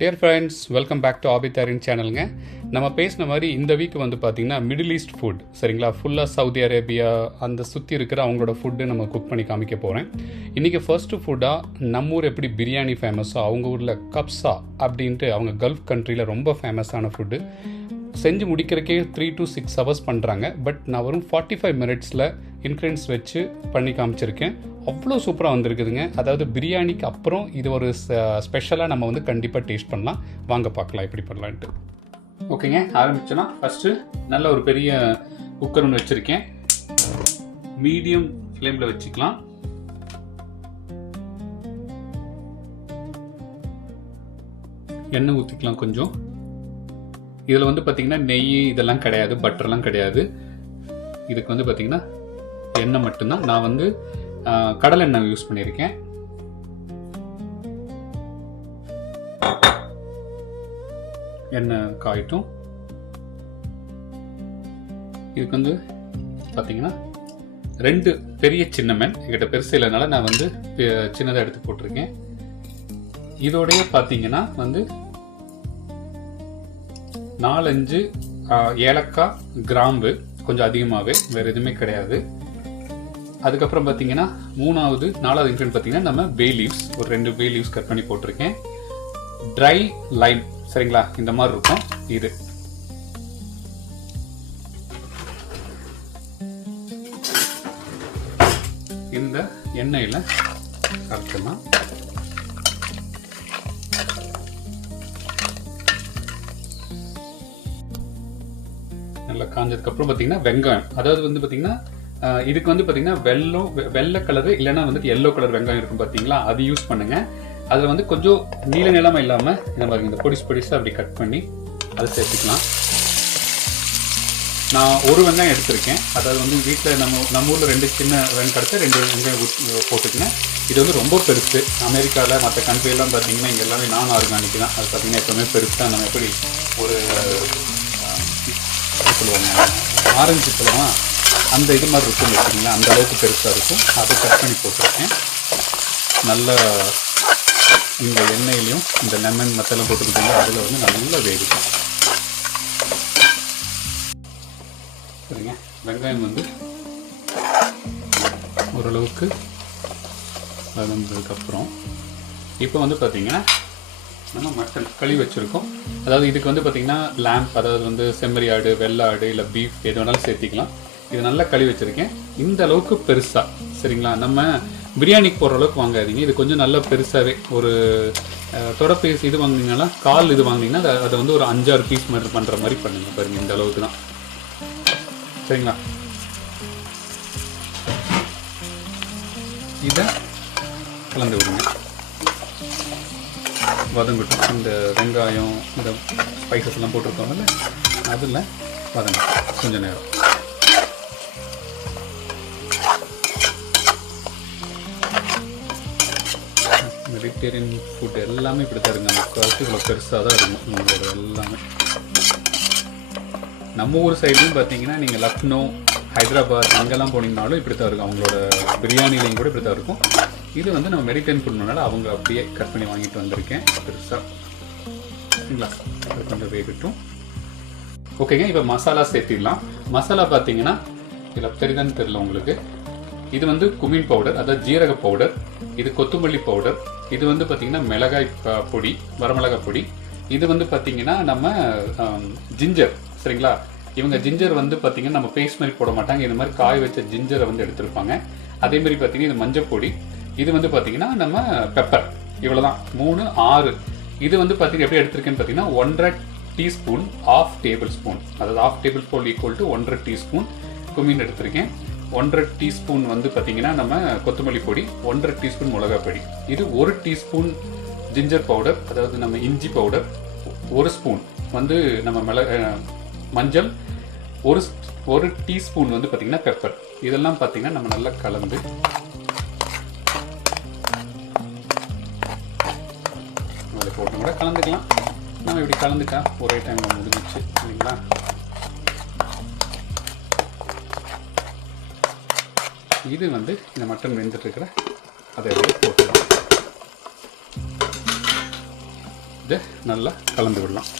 Dear friends, welcome back to ஆபித்தாரின் சேனலுங்க. நம்ம பேசின மாதிரி இந்த வீக் வந்து பார்த்திங்கன்னா மிடில் ஈஸ்ட் ஃபுட், சரிங்களா, ஃபுல்லாக சவுதி அரேபியா அந்த சுற்றி இருக்கிற அவங்களோட ஃபுட்டு நம்ம குக் பண்ணி காமிக்க போகிறேன். இன்றைக்கி ஃபர்ஸ்ட்டு ஃபுட்டாக நம்ம ஊர் எப்படி பிரியாணி ஃபேமஸோ அவங்க ஊரில் கப்ஸா அப்படின்ட்டு அவங்க கல்ஃப் கண்ட்ரியில் ரொம்ப ஃபேமஸான ஃபுட்டு செஞ்சு முடிக்கிறக்கே 3 to 6 hours பண்ணுறாங்க. பட் நான் வரும் 45 minutesல இன்க்ரீடியன்ஸ் வச்சு பண்ணி காமிச்சிருக்கேன். அவ்வளோ சூப்பராக வந்திருக்குதுங்க. அதாவது பிரியாணிக்கு அப்புறம் இது ஒரு ஸ்பெஷலாக நம்ம வந்து கண்டிப்பாக டேஸ்ட் பண்ணலாம். வாங்க பார்க்கலாம் எப்படி பண்ணலான்ட்டு. ஓகேங்க, ஆரம்பிச்சோன்னா ஃபஸ்ட்டு நல்ல ஒரு பெரிய குக்கர் ஒன்று வச்சுருக்கேன். மீடியம் ஃப்ளேமில் வச்சுக்கலாம். எண்ணெய் ஊற்றிக்கலாம் கொஞ்சம். இதில் வந்து பார்த்திங்கன்னா நெய் இதெல்லாம் கிடையாது, பட்டர்லாம் கிடையாது. இதுக்கு வந்து பார்த்திங்கன்னா எண்ணெய் மட்டும்தான். நான் வந்து கடலை எண்ணெய் யூஸ் பண்ணியிருக்கேன். எண்ணெய் காயிட்டும். இதுக்கு வந்து பார்த்தீங்கன்னா 2 பெரிய சின்னமன், என்கிட்ட பெருசு இல்லைனால நான் வந்து சின்னதாக எடுத்து போட்டிருக்கேன். இதோடைய பார்த்தீங்கன்னா வந்து 4-5 ஏலக்காய், கிராம்பு கொஞ்சம் அதிகமாகவே, வேறு எதுவுமே கிடையாது. அதுக்கப்புறம் பார்த்தீங்கன்னா 4வது இன்க்ரீடியன்ட் பார்த்தீங்கன்னா நம்ம பே லீவ்ஸ், ஒரு 2 பே லீவ்ஸ் கட் பண்ணி போட்டிருக்கேன். ட்ரை லைம், சரிங்களா, இந்த மாதிரி இருக்கும். இது இந்த எண்ணெயில் கரெக்டமாக நல்லா காஞ்சதுக்கப்புறம் பார்த்தீங்கன்னா வெங்காயம், அதாவது வந்து பார்த்தீங்கன்னா இதுக்கு வந்து பார்த்தீங்கன்னா வெள்ளை கலரு இல்லைன்னா வந்துட்டு எல்லோ கலர் வெங்காயம் இருக்கும் பார்த்தீங்களா, அது யூஸ் பண்ணுங்க. அதில் வந்து கொஞ்சம் நீளமாக இல்லாமல் இந்த மாதிரி இந்த பொடிசாக அப்படி கட் பண்ணி அதை சேர்த்துக்கலாம். நான் ஒரு வெங்காயம் எடுத்திருக்கேன். அதாவது வந்து வீட்டில் நம்ம ஊரில் 2 சின்ன வெங்காயம் கிடச்சா 2 வெங்காயம் போட்டுக்கங்க. இது வந்து ரொம்ப பெருசு. அமெரிக்காவில் மற்ற கண்ட்ரியெல்லாம் பார்த்தீங்கன்னா இங்கே எல்லாமே நான் ஆர்கானிக் தான். அது பார்த்தீங்கன்னா எப்போவுமே பெருசாக நம்ம எப்படி ஒரு சொல்லுவாங்க ஆரஞ்சு பழம் அந்த இது மாதிரி இருக்கும் வச்சுக்கிங்களா, அந்த அளவுக்கு பெருசாக இருக்கும். அதை கட் பண்ணி போட்டிருக்கேன். நல்லா இந்த எண்ணெயிலையும் இந்த லெமன் மத்தெல்லாம் போட்டுக்கிட்டீங்க, அதில் வந்து நல்லா வேகும். சரிங்க, வெங்காயம் வந்து ஓரளவுக்கு வதந்ததுக்கப்புறம் இப்போ வந்து பார்த்தீங்கன்னா நம்ம மட்டன் கழுவி வச்சுருக்கோம். அதாவது இதுக்கு வந்து பார்த்திங்கன்னா லேம்ப், அதாவது வந்து செம்மறி ஆடு, வெள்ளை ஆடு இல்லை பீஃப் எது வேணாலும் சேர்த்திக்கலாம். இது நல்லா கழுவி வச்சுருக்கேன். இந்த அளவுக்கு பெருசாக, சரிங்களா, நம்ம பிரியாணிக்கு போடுற அளவுக்கு வாங்காதீங்க. இது கொஞ்சம் நல்லா பெருசாகவே ஒரு தொடப்பீஸ் இது வாங்கினீங்கன்னா, கால் இது வாங்கினீங்கன்னா அதை வந்து ஒரு 5-6 பீஸ் மாதிரி பண்ணுற மாதிரி பண்ணுங்கள். பாருங்கள், இந்த அளவுக்கு தான், சரிங்களா. இதை கலந்து விடுங்க, வதங்கட்டும். இந்த வெங்காயம் இந்த ஸ்பைசஸ் எல்லாம் போட்டிருக்கோம்ல, அதில் வதங்க கொஞ்சம் நேரம். மெடிட்டேரியன் ஃபுட் எல்லாமே இப்படி தான் இருக்குங்க. முக்கால்வாசி இவ்வளோ பெருசாக தான் இருக்கும் உங்களோட எல்லாமே. நம்ம ஊர் சைட்லையும் பார்த்தீங்கன்னா நீங்கள் லக்னோ, ஹைதராபாத் அங்கெல்லாம் போனீங்கனாலும் இப்படி தான் இருக்கும். அவங்களோட பிரியாணிலையும் கூட இப்படி தான் இருக்கும். இது வந்து நம்ம மெடிட்டேரியன் ஃபுட்னால அவங்க அப்படியே கட் பண்ணி வாங்கிட்டு வந்திருக்கேன் பெருசாக, சரிங்களா. அது கொஞ்சம் வேகட்டும். ஓகேங்க, இப்போ மசாலா சேர்த்திடலாம். மசாலா பார்த்தீங்கன்னா இதில் தெரியுதான்னு தெரியல உங்களுக்கு. இது வந்து குமின் பவுடர், அதாவது ஜீரக பவுடர். இது கொத்தமல்லி பவுடர். இது வந்து பார்த்தீங்கன்னா மிளகாய் பொடி, வரமிளகாய் பொடி. இது வந்து பார்த்தீங்கன்னா நம்ம ஜிஞ்சர், சரிங்களா. இவங்க ஜிஞ்சர் வந்து பார்த்தீங்கன்னா நம்ம பேஸ்ட் மாதிரி போட மாட்டாங்க. இந்த மாதிரி காய வச்ச ஜிஞ்சரை வந்து எடுத்திருப்பாங்க. அதே மாதிரி பார்த்தீங்கன்னா இது மஞ்சள் பொடி. இது வந்து பார்த்தீங்கன்னா நம்ம பெப்பர். இவ்வளோதான், 3, 6. இது வந்து பார்த்தீங்கன்னா எப்படி எடுத்திருக்கேன்னு பார்த்தீங்கன்னா 1/2 டீஸ்பூன், 1/2 டேபிள் ஸ்பூன், அதாவது 1/2 table spoon equal to 1/2 teaspoon cumin எடுத்திருக்கேன். 1/2 டீஸ்பூன் வந்து பார்த்தீங்கன்னா நம்ம கொத்தமல்லி பொடி, 1/2 டீஸ்பூன் மிளகாய் பொடி. இது 1 டீஸ்பூன் ஜிஞ்சர் பவுடர், அதாவது நம்ம இஞ்சி பவுடர். 1 ஸ்பூன் வந்து நம்ம மஞ்சள். 1 டீஸ்பூன் வந்து பார்த்தீங்கன்னா பெப்பர். இதெல்லாம் பார்த்தீங்கன்னா நம்ம நல்லா கலந்து அதை போட்டு கூட கலந்துக்கலாம். நம்ம இப்படி கலந்துட்டா ஒரே டைமில் முடிஞ்சிச்சு, இல்லைங்களா. இது வந்து இந்த மட்டன் வெந்துட்டு இருக்கிற அதை போட்டுக்கலாம். இதை நல்லா கலந்து விடலாம்.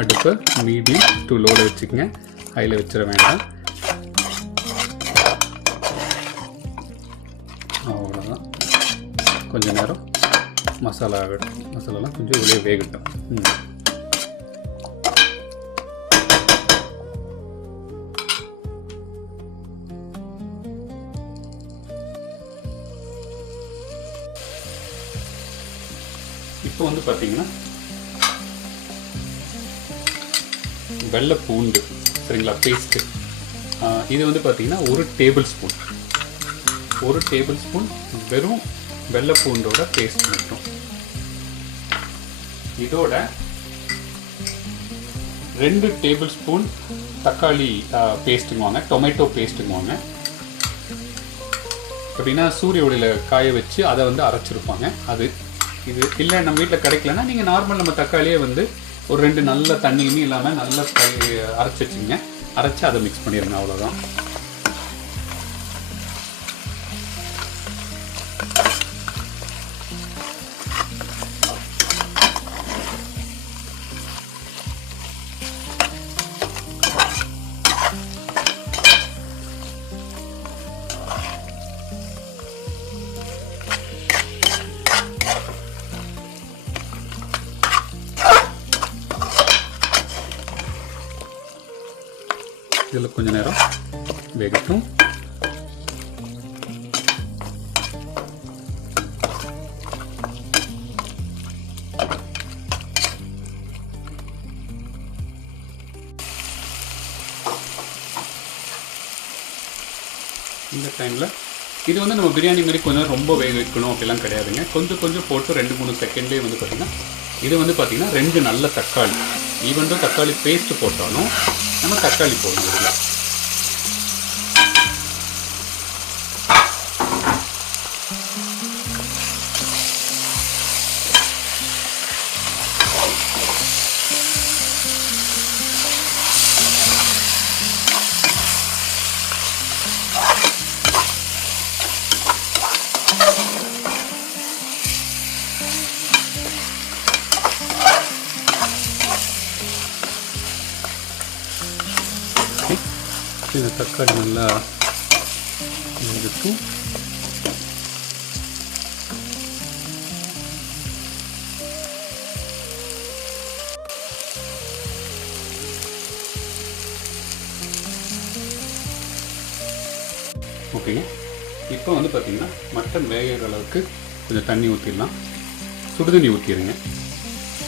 அடுப்பு மீடியம் டு லோவில் வச்சுக்கோங்க, ஹையில் வச்சிட வேண்டாம். அவ்வளோதான். கொஞ்சம் நேரம் மசாலாலாம் கொஞ்சம் இதிலே வேகட்டும். இப்போ வந்து பார்த்தீங்கன்னா வெள்ளை பூண்டு சரிங்களா பேஸ்ட்டு, இது வந்து பார்த்தீங்கன்னா 1 டேபிள் ஸ்பூன் வெறும் வெள்ளை பூண்டோட பேஸ்ட் மட்டும். இதோட 2 டேபிள் ஸ்பூன் தக்காளி பேஸ்ட்டுங்குவாங்க, டொமேட்டோ பேஸ்ட்டுங்குவாங்க. அப்படின்னா சூரிய ஒளியில் காய வச்சு அதை வந்து அரைச்சிருப்பாங்க. இது இல்லை நம்ம வீட்டில் கிடைக்கலன்னா நீங்கள் நார்மல் நம்ம தக்காளியே வந்து ஒரு 2 நல்ல தண்ணியுமே இல்லாமல் நல்லா அரைச்சி வச்சுங்க. அரைச்சி அதை மிக்ஸ் பண்ணிடுங்க, அவ்வளோதான். இதில் கொஞ்ச நேரம் வேகட்டும். இந்த டைமில் இது வந்து நம்ம பிரியாணி மாதிரி கொஞ்சம் ரொம்ப வேக வைக்கணும் அப்படிலாம் கிடையாதுங்க. கொஞ்சம் போட்டு 2-3 செகண்ட்லேயே வந்து பார்த்திங்கன்னா இது வந்து பார்த்திங்கன்னா 2 நல்ல தக்காளி, ஈவன் தான் தக்காளி பேஸ்ட்டு போட்டாலும் நம்ம தக்காளி போடணும் இதில். இந்த தக்காளி நல்லா இருக்கும். ஓகேங்க. இப்போ வந்து பார்த்தீங்கன்னா மட்டன் வேகிற அளவுக்கு கொஞ்சம் தண்ணி ஊற்றிடலாம். சுடு தண்ணி ஊற்றிடுங்க.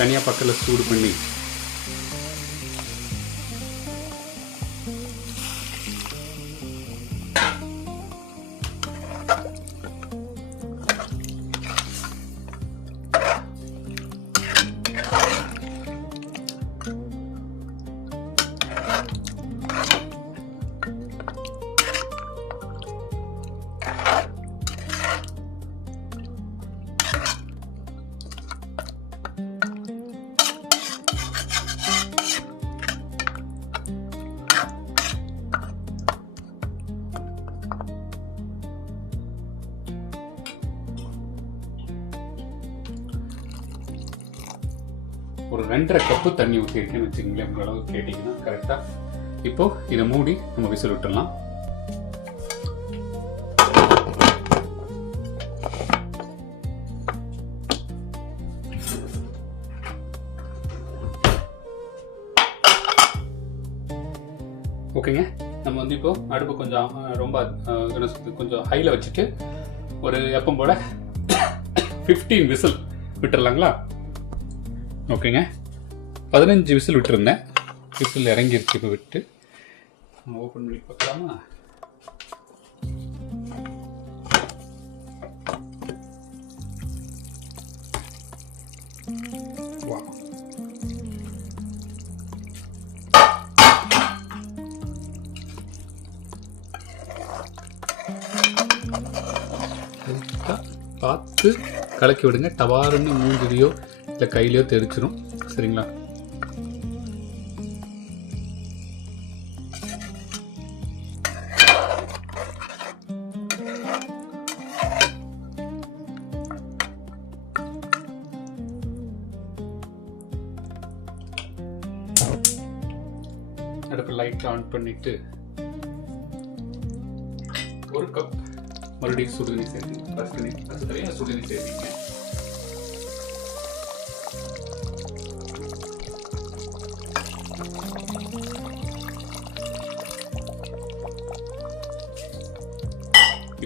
தனியாக பக்கத்தில் சூடு பண்ணி ஒரு 2.5 கப்பு தண்ணி ஊற்றிருக்கேன்னு வச்சுக்கோங்களேன். உங்கள் அளவுக்கு கேட்டிங்கன்னா கரெக்டாக. இப்போ இதை மூடி நம்ம விசில் விட்டுடலாம். ஓகேங்க. நம்ம வந்து இப்போ அடுப்பு கொஞ்சம் ரொம்ப கொஞ்சம் ஹையில் வச்சுட்டு ஒரு எப்பவும் போல 15 விசில் விட்டுடலாங்களா? ஓகேங்க. 15 விசில் விட்டுருந்தேன். விசில் இறங்கிருச்சு. இப்போ விட்டு ஓப்பன் பண்ணி பார்க்கலாமா? பார்த்து கலக்கி விடுங்க. டவாருன்னு மூஞ்சிலையோ இல்லை கையிலையோ தெரிச்சிடும். சரிங்களா? அடுப்பு லைட் ஆன் பண்ணிட்டு 1 கப் மறுபடியும் சுடுதண்ணி சேர்த்தீங்க. பச்சை தண்ணியில் சுடுதண்ணி சேர்த்தீங்க.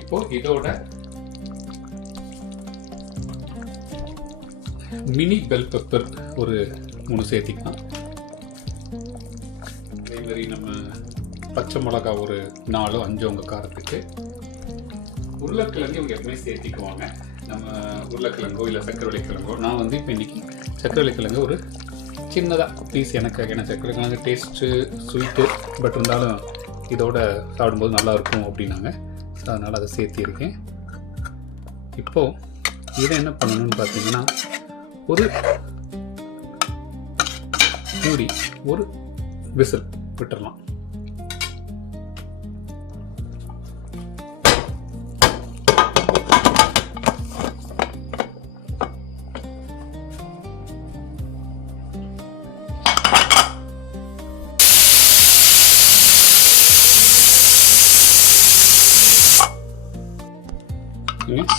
இப்போ இதோட மினி பெல் பெப்பர் ஒரு 3 சேர்த்திக்கலாம். அதே மாதிரி நம்ம பச்சை மிளகா ஒரு 4-5 உங்கள் காரத்துக்கு. உருளைக்கிழங்கு இவங்க எப்பவுமே சேர்த்திக்குவாங்க. நம்ம உருளைக்கிழங்கோ இல்லை சக்கரவள்ளி கிழங்கோ. நான் வந்து இப்போ இன்னைக்கு சக்கரவள்ளி கிழங்கு ஒரு சின்னதாக பீஸ் எனக்கு. ஏன்னா சக்கரவள்ளி கிழங்கு டேஸ்ட்டு ஸ்வீட்டு, பட் இருந்தாலும் இதோட சாப்பிடும்போது நல்லாயிருக்கும் அப்படின்னாங்க. ஸோ அதனால் அதை சேர்த்திருக்கேன். இப்போது இதை என்ன பண்ணணும்னு பார்த்தீங்கன்னா ஒரு மூடி ஒரு விசில் விட்டுறலாம்.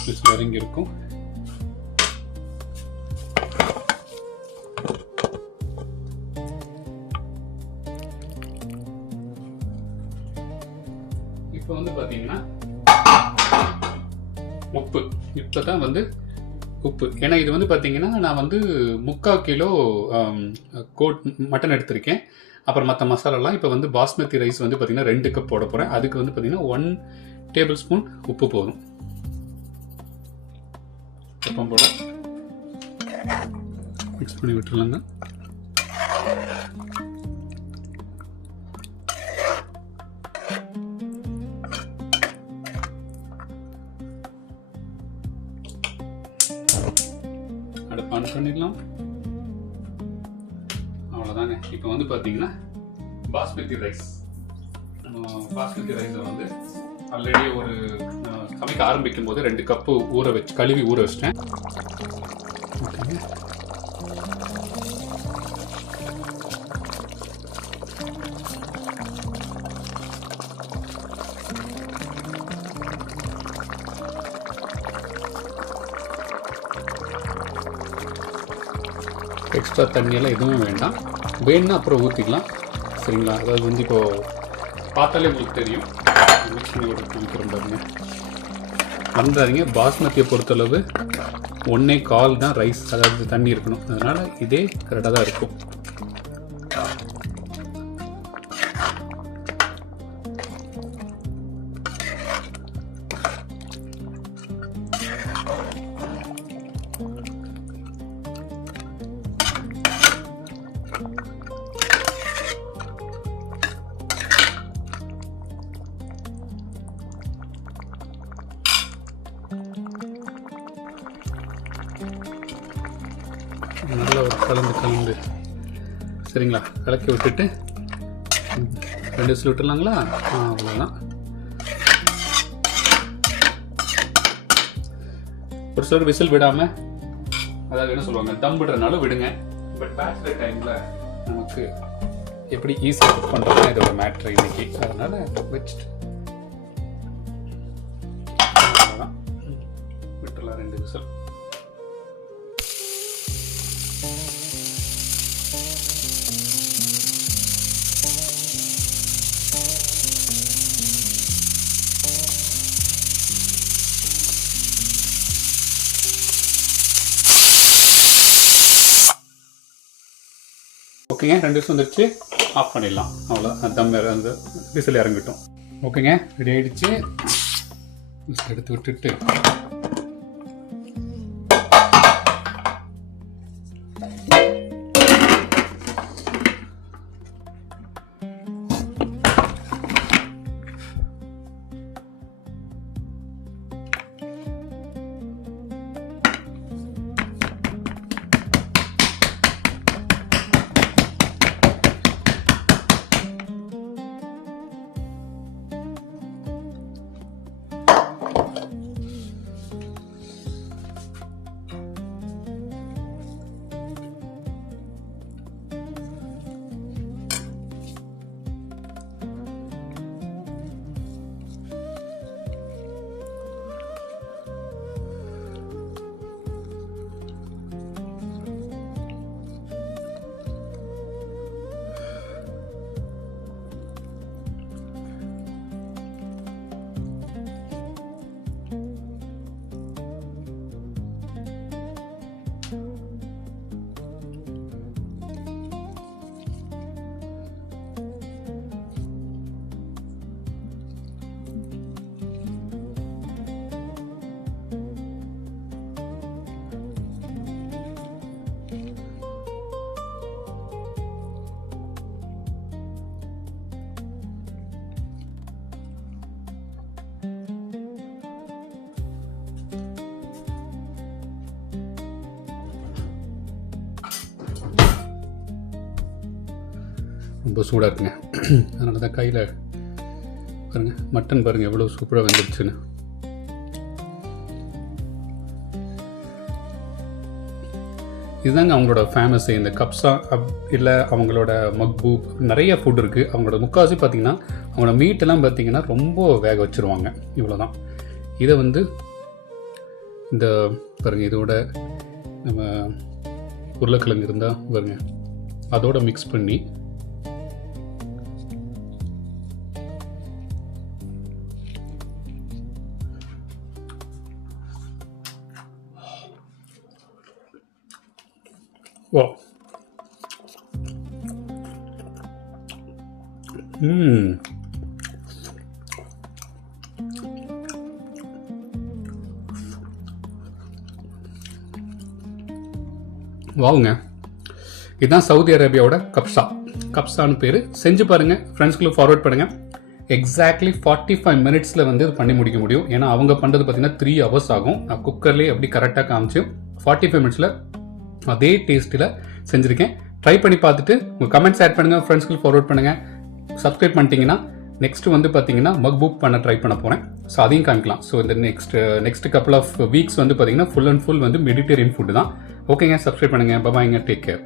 விசில் இறங்கி இருக்கும். இப்போ வந்து பார்த்தீங்கன்னா உப்பு. இப்போ தான் வந்து உப்பு. ஏன்னா இது வந்து பார்த்தீங்கன்னா நான் வந்து 3/4 கிலோ கோட் மட்டன் எடுத்திருக்கேன். அப்புறம் மற்ற மசாலாலாம். இப்போ வந்து பாஸ்மதி ரைஸ் வந்து பார்த்தீங்கன்னா 2 கப் போட போகிறேன். அதுக்கு வந்து பார்த்தீங்கன்னா 1 டேபிள் ஸ்பூன் உப்பு போதும். எப்பவும் போல மிக்ஸ் பண்ணி விட்டுருலாங்க. அடுப்பு ஆன் பண்ணிடலாம். அவ்வளோதாங்க. இப்போ வந்து பார்த்தீங்கன்னா பாஸ்மதி ரைஸ். பாஸ்மதி ரைஸை வந்து ஆல்ரெடி ஒரு சமைக்க ஆரம்பிக்கும் போது 2 கப்பு கழுவி ஊற வச்சிட்டேன். ஓகேங்க. எக்ஸ்ட்ரா தண்ணியெல்லாம் எதுவும் வேண்டாம். வேணும்னா அப்புறம் ஊற்றிக்கலாம். சரிங்களா? அதாவது வந்து இப்போது பார்த்தாலே உங்களுக்கு தெரியும். மிக்ஸ் பண்ணி கொடுக்குறோம் பாருங்க. வந்துடாதீங்க. பாஸ்மதியை பொறுத்தளவு 1.25 தான் ரைஸ், அதாவது தண்ணி இருக்கணும். அதனால் இதே கரெக்டாக தான் இருக்கும். நல்லா ஒரு கலந்து சரிங்களா? கலக்கி விட்டுட்டு 2 விசில் விட்டுடலாங்களா? அவ்வளோதான். ஒரு சிலர் விசில் விடாமல், அதாவது என்ன சொல்லுவாங்க, தம் விடுறதுனால விடுங்க. பட் பேச்சுலர் டைமில் நமக்கு எப்படி ஈஸியாக குக் பண்ணுறதுனா இதோட மேட்ரு இன்னைக்கு. அதனால் வச்சுட்டு அவ்வளோதான், விட்டுடலாம் 2 விசில். ஓகேங்க. 2 விசில் வந்துருச்சு. ஆஃப் பண்ணிடலாம். அவ்வளோதான். தம் அந்த விசில் இறங்கிட்டோம். ஓகேங்க, ரெடி ஆகிடுச்சு. விசில் எடுத்து விட்டுட்டு ரொம்ப சூடாக இருக்குங்க. அதனால தான் கையில் பாருங்கள், மட்டன் பாருங்கள் எவ்வளோ சூப்பராக வந்துடுச்சுன்னு. இதுதாங்க அவங்களோட ஃபேமஸ். இந்த கப்ஸா இல்லை அவங்களோட மக்பூப் நிறைய ஃபுட் இருக்குது. அவங்களோட முக்கால்வாசி பார்த்திங்கன்னா அவங்களோட மீட்டெல்லாம் பார்த்திங்கன்னா ரொம்ப வேக வச்சுருவாங்க. இவ்வளோ தான். இதை வந்து இந்த பாருங்கள், இதோட நம்ம உருளைக்கிழங்கு இருந்தால் பாருங்க அதோட மிக்ஸ் பண்ணி வா வாவுங்க. இதுதான் சவுதி அரேபியாவோட கப்ஸான்னு பேர். செஞ்சு பாருங்கள், ஃப்ரெண்ட்ஸ்களுக்கு ஃபார்வர்ட் பண்ணுங்கள். எக்ஸாக்ட்லி 45 மினிட்ஸில் வந்து இது பண்ணி முடிக்க முடியும். ஏன்னா அவங்க பண்ணுறது பார்த்தீங்கன்னா 3 hours ஆகும். நான் குக்கர்லேயே அப்படி கரெக்டாக காமிச்சு 45 மினிட்ஸில் அதே டேஸ்ட்டில் செஞ்சுருக்கேன். ட்ரை பண்ணி பார்த்துட்டு உங்கள் கமெண்ட்ஸ் ஆட் பண்ணுங்கள், ஃப்ரெண்ட்ஸ்களுக்கு ஃபார்வர்ட் பண்ணுங்கள். சப்ஸ்கிரைப் பண்ணிட்டீங்கன்னா நெக்ஸ்ட்டு வந்து பார்த்தீங்கன்னா மக்பூப் பண்ண ட்ரை பண்ண போகிறேன். ஸோ அதையும் காமிக்கலாம். ஸோ இந்த நெக்ஸ்ட் கப்புள் ஆஃப் வீக்ஸ் வந்து பார்த்தீங்கன்னா ஃபுல் அண்ட் ஃபுல் வந்து மெடிட்டேரியன் ஃபுட்டு தான். ஓகேங்க, சப்ஸ்கிரைப் பண்ணுங்கள். பாய்ங்க, டேக் கேர்.